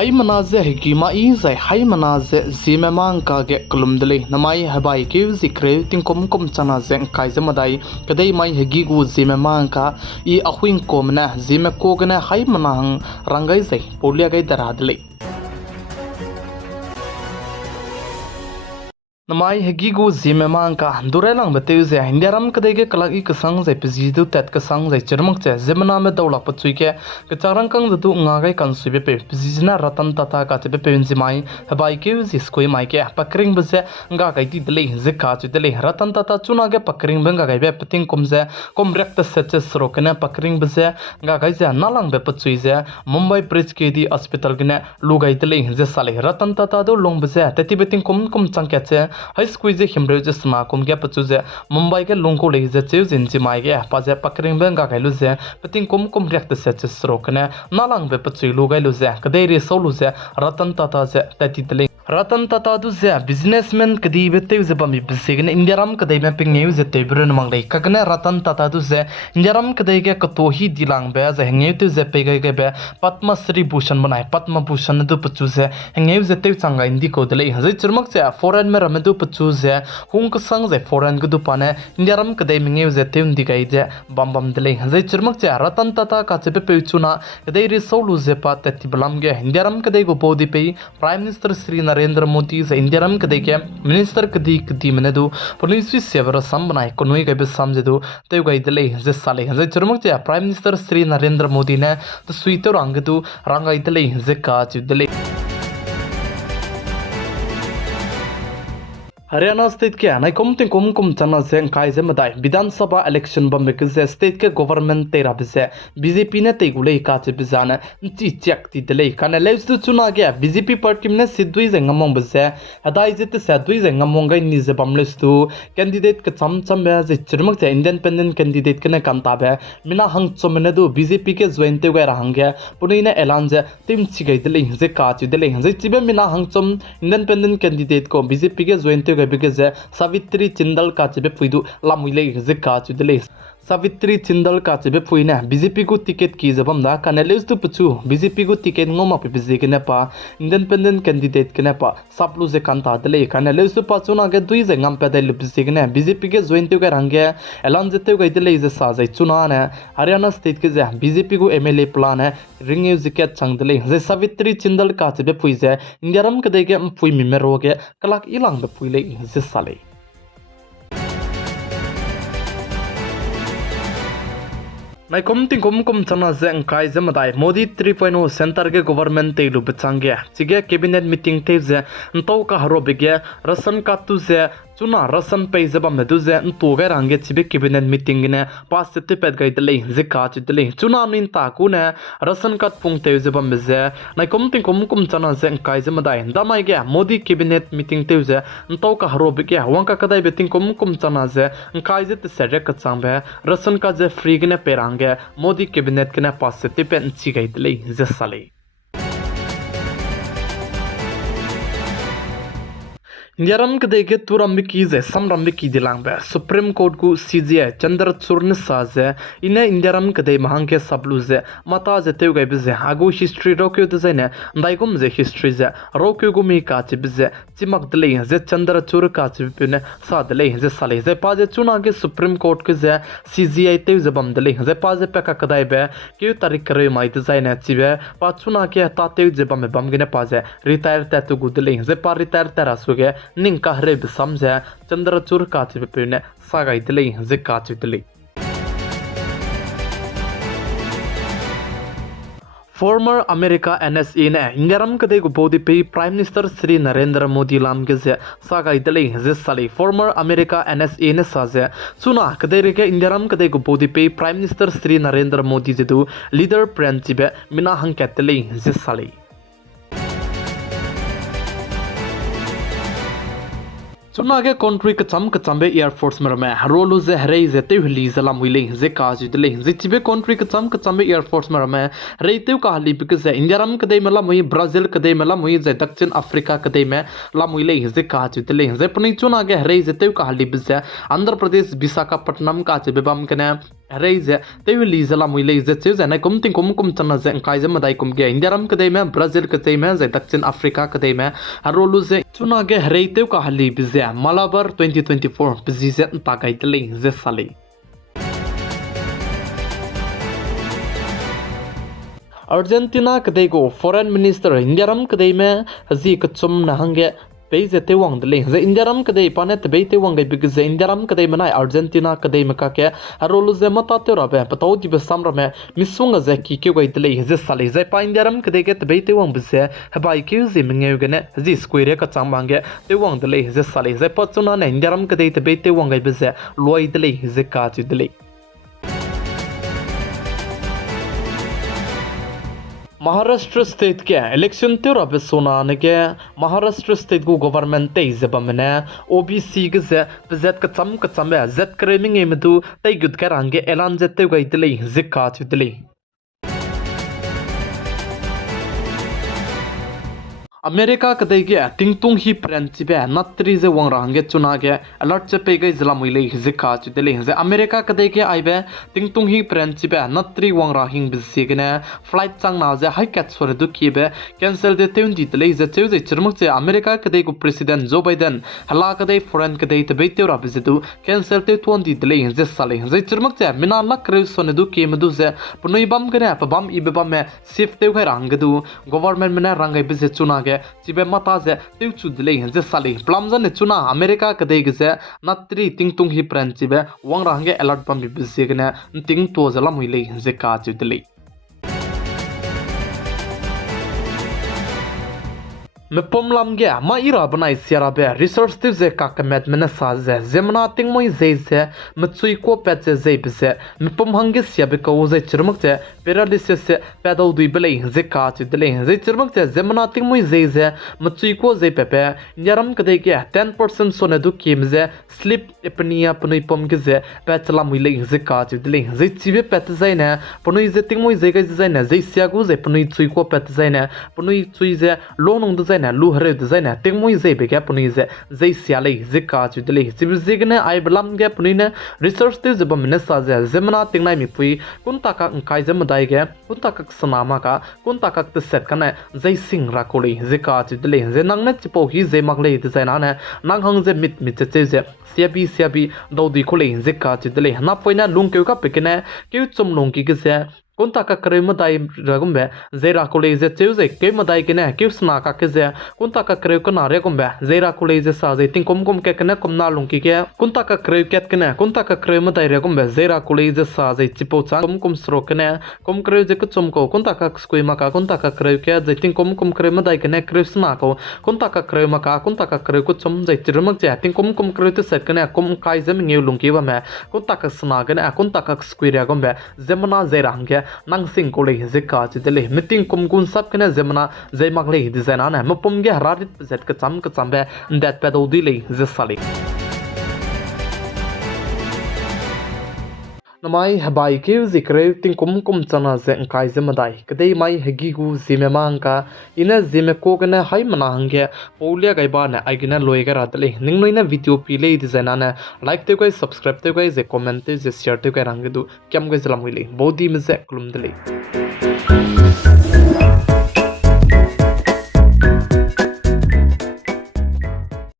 Hai manaze hikima izai hai manaze zeme mangka ge klumdele namai habai ke zikre tinkom kom chana zeng kaise madai kadai mai hegi gu zeme mangka I ahuin komna zeme kogna hai manang rangai zai polia gai daradle namai hegi gu zeme mangka durelang beteuze hindiaram kadege kalagi kesang zai pezidu tet kesang zai cermak che zemana me dawla patsuike kecharang kang du ngagai kan suibe pe pezina ratan tata ka tebe pe zimai habai ke ziskoi mai ke pakring beze nga kai ti dele zeka chu dele ratan tata chuna ge pakring benga gai be peting komze komrek ta seche srokene pakring beze nga gai ze nalang be patsuize mumbai bridge ke di hospital gene lugai dele ze sale ratan tata do long beze teti beting kom changke che high squeeze himreuze sma kum ge pachuze mumbai ke longko le je cheu jin ji mai ge paje pakring benga kai lu je peting kom rek ta se srokne nalang be pachui lu gai lu je kadai re so lu je ratan tata je tati tele ratan tata du je businessman kadi be teu je bami bisign indiaram kadai me ping neu je tebren manglei kakne ratan tata du je indiaram kadai ge kato hi dilang be je hengeu tu je pe ge be padma shri bhushan banai padma bhushan du pachu je hengeu je teu changa indi ko dele je chirmak che foreign me ram du pachu je hung ka sang je foreign gu du pane indiaram kadai mengeu je teu ndi gai je bam dele je chirmak che ratan tata ka che pe chuna kadai re so lu je pa tati balam ge indiaram kadai go podi pe prime minister Sri Narendra Modi se indiaram kadai ke minister kadi mene du police severa sambanai konoi ga be samje du teu gai dele je sale je chirmak che prime minister Sri Narendra Modi ne to suito rang du rangai dele je ka chu dele Haryana state ke anai kom chana se kai je madai Vidhan Sabha election bambe ke state ke government tera bise BJP ne te gulei ka che bizana chi check ti dele kana leus tu chuna ge BJP party ne sidui je ngamong bise hadai je te sadui je ngamong gai ni je bamles tu candidate ke cham be je chirmak je independent candidate ke ne kanta be mina hang chomene du BJP ke join te ga rahang ge punai ne elan je tim chi gai dele je ka chu dele je chibe mina hang chom independent candidate ko BJP ke join te because Savitri Chindal ka chebe puidu lamuile je ka chu dele Savitri Chindal ka chebe puina BJP ko ticket ki jabam da kanaleus tu puchu BJP ko ticket ngoma pe bije ke ne pa independent candidate ke ne pa saplu je kanta dele kanaleus tu pachuna ge dui je ngam pe dele bije ke ne BJP ke join te ga range elan jete ga dele je sa jai chuna ne Haryana state ke je BJP ko MLA plan hai ring use ke chang dele je Savitri Chindal ka chebe pui je indiaram ke de ge pui mi me ro ge kalak ilang be pui le je sale Nai kom chana zeng kai zemadai Modi 3.0 center ge government te lu bechangge chige cabinet meeting te je nto ka haro bege rasan ka tu je chuna rasan pe jaba me du je nto ga range chibe cabinet meeting ne pas te pet gai dele je ka chi dele chuna nin ta ku ne rasan ka pung te jaba me je nai kom chana zeng kai zemadai damai ge Modi cabinet meeting te je nto ka haro bege wangka kadai beting kom chana je kai je te sere ka changbe rasan ka je free ge ne perang Modi cabinet ke na pass te pen chi gai dele je sale Indiaram kadege turam ki je samram ki dilang be Supreme Court ku CJI Chandrachur ne saje ine Indiaram kadai mahang ke sablu je mata je teu gai bize agu history rokyo de je ne daigum je history je rokyo gu mi ka che bize chimak dele je Chandrachur ka che ne sa dele je sale je pa je chuna ke Supreme Court ke je CJI teu je bam dele je pa je pe ka kadai be ke tarik kare mai de je ne chibe pa chuna ke ta teu je bam ge ne pa je retire ta tu gu dele je pa retire ta rasu ge ning ka hre be samje Chandrachur ka che pe ne sagai dele je ka che dele Former America NSA ne Indiaram kadai go bodi pe Prime Minister Sri Narendra Modi lam ge je sagai dele je sale Former America NSA ne saje chuna kadai re ke Indiaram kadai go bodi pe Prime Minister Sri Narendra Modi je du leader principe mina hang katele je sale chuna ge country ka chambe air force mer me harolu je hrei je te hli zalam wile je ka ji dele je chibe country ka chambe air force mer me rei te ka hli because indiaram kadai mala moi brazil kadai mala moi je dakshin africa kadai me lam wile je ka ji dele je puni chuna ge hrei je te ka hli bise andhra pradesh visakhapatnam ka che bam kene rei ze te li zala mui le ze che na kum ting kum chana ze kai ze madai kum ge India ram kadai me Brazil kadai me ze Dakshin Africa kadai me harolu ze chuna ge rei te ka hali bize Malabar 2024 bizi ze ta kai te le ze sali Argentina kadai go foreign minister India ram kadai me hazi kachum na hange Peize te wang dele ze India ram kadai panet be te wang big ze India ram kadai manai Argentina kadai maka ke harolu ze mata te rabe patau di besam rame misunga ze ki ke gai dele ze sale ze pa India ram kadai ke be te wang bse habai ke ze menge gane zi square ka chang mange te wang dele ze sale ze patuna ne India ram kadai te be te wang gai bse loi dele ze ka chi dele Maharashtra state ke election te rabe sona ne ke Maharashtra state go government te zebamne OBC ge ze bezet ka cham be zet kraming emedu te gud karange elan jette gaitele zikka chudele America kadai ge tingtung hi pranchi be natri ze wang range chuna ge alert che pe gai zla muile zikha chu dele ze America kadai ge aibe tingtung hi pranchi be natri wang ra hing bisi ge ne flight chang na ze high cat sore du ki be cancel de teun di dele ze cheu ze chirmuk che America kadai go president Joe Biden hala kadai foreign kadai te be te ra bisi du cancel te tuan di dele ze sale ze chirmuk che mina lak re sone du ki medu ze punoi bam ge ne pa bam ibe bam me sif te gai rang du government mena rangai bisi chuna Cibe mata ze tiu chu dile ze sali plamza ne chuna America kadai ge ze natri tingtung hi pran cibe wang range alert pam bi se ge ne ting to zala muile ze ka chu dile Me pomlam ge ma ira banai siara be research tiv ze ka kamet mena sa ze zemna ting moi ze ze mtsui ko pet ze ze bse me pom hange sia be ko ze chirmak che paralysis se pedal dui belai ze ka che dele ze chirmak che zemna ting moi ze ze mtsui ko ze pepe nyaram kadai ge 10% sone du kim ze sleep apnea pnoi pom ge ze petla muile ze ka che dele ze chibe pet ze na pnoi ze ting moi ze ge ze na ze sia gu ze pnoi chui ko pet ze na pnoi chui ze lo nong du na lu hre de zaina tingmoi ze be gap ni ze ze siale ze ka chu dele sib zigne ai blam gap ni ne research te ze bam ne sa ze zemna tingnai mi pui kun ta ka kai ze madai ge kun ta ka sanama ka kun ta ka te set kana ze sing ra ko le ze ka chu dele ze nang na chipo hi ze mak le de zaina ne nang hang ze mit mit che ze siabi do di ko le ze ka chu dele na poina lung ke ka pekene ke chum lung ki ge ze Kunta ka kare madai ragumbe zera kule ze cheuze ke madai kene kisna ka keze kunta ka kare kana regumbe zera kule ze sa ze tin kom ke kene komna lungki ke kunta ka kare ket kene kunta ka kare madai regumbe zera kule ze sa ze chipo cha kom sro kene kom kare ze kuchum ko kunta ka skui ma ka kunta ka kare ke ze tin kom kare madai kene krisna ko kunta ka kare ma ka kunta ka kare kuchum ze chirmak che tin kom kare te set kene kom kai ze nge lungki ba me kunta ka sna kene kunta ka skui regumbe zemna zera hange nang sing ko le zeka chidele meeting kumgun sap kene zemna zeimak le design ana mapum ge harit zet ka cham be that pedo dile zesali namai habai ke zikre ting kum chana ze kai zemadai kadai mai hagi gu zime mangka ina zime ko gane hai mana hange polia gai ba na agina loiga ratale ningnoina video pile design ana like te kai subscribe te kai ze comment te ze share te kai rangidu kyam gai zalam wile bodi mze klum dele